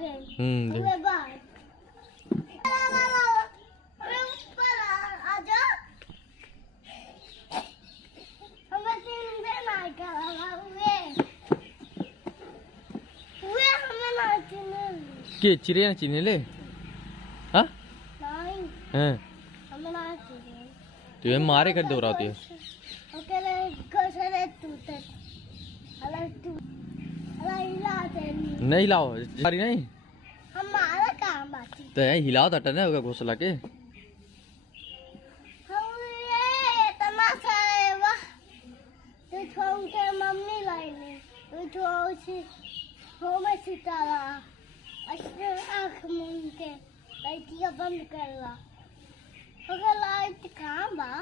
देखो। के चिड़िया चीने ले हाँ हैं तो ये मारे कर दो रहा है नहीं लाओ जारी नहीं हमारा काम आती तो यही हिलाओ तो टने होगा घोसला के तमाशा है वाह तो के मम्मी लाइने तो हो में सितारा अच्छे आँख मूंद के लाइटिया बंद कर ला अगर लाइट कहाँ बा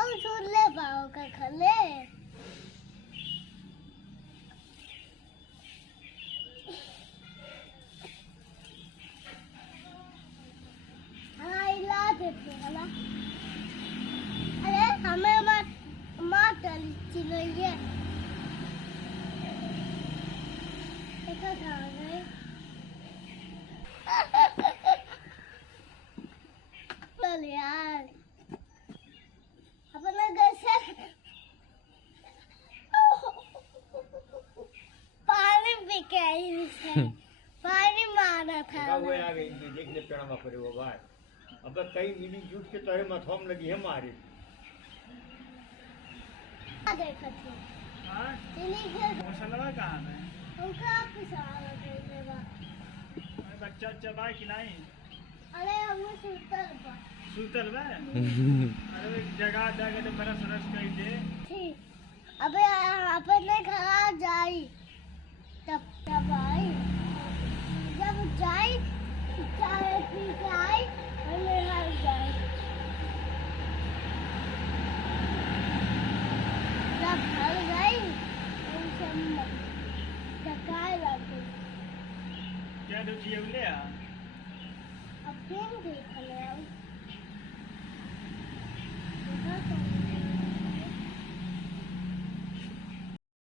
अब सुन ले पाओ का खले हिला देते हला अरे हमें मार डाली चिल्लाइए ऐसा था गए चल यार अपना घर से पानी पी के आई से पानी मारा था वो आ गई देखने पेड़ा पर वो बार अब कई मिली जूट के तोरे मथोम लगी है मारे देखा थी हां इन्हीं के मसाला कहां है उनका पिसाल देगा बच्चा चबा कि नहीं अरे हम सुतल बा अरे एक जगह जाके तो बड़ा सरस कर दे ठीक अबे अपने घर जाई तब आई जब जाई चाय पी के आई और मेरे घर जाई जब घर गई उनसे टकाए लगी क्या दो चाहिए ले आ अब फिर देख ले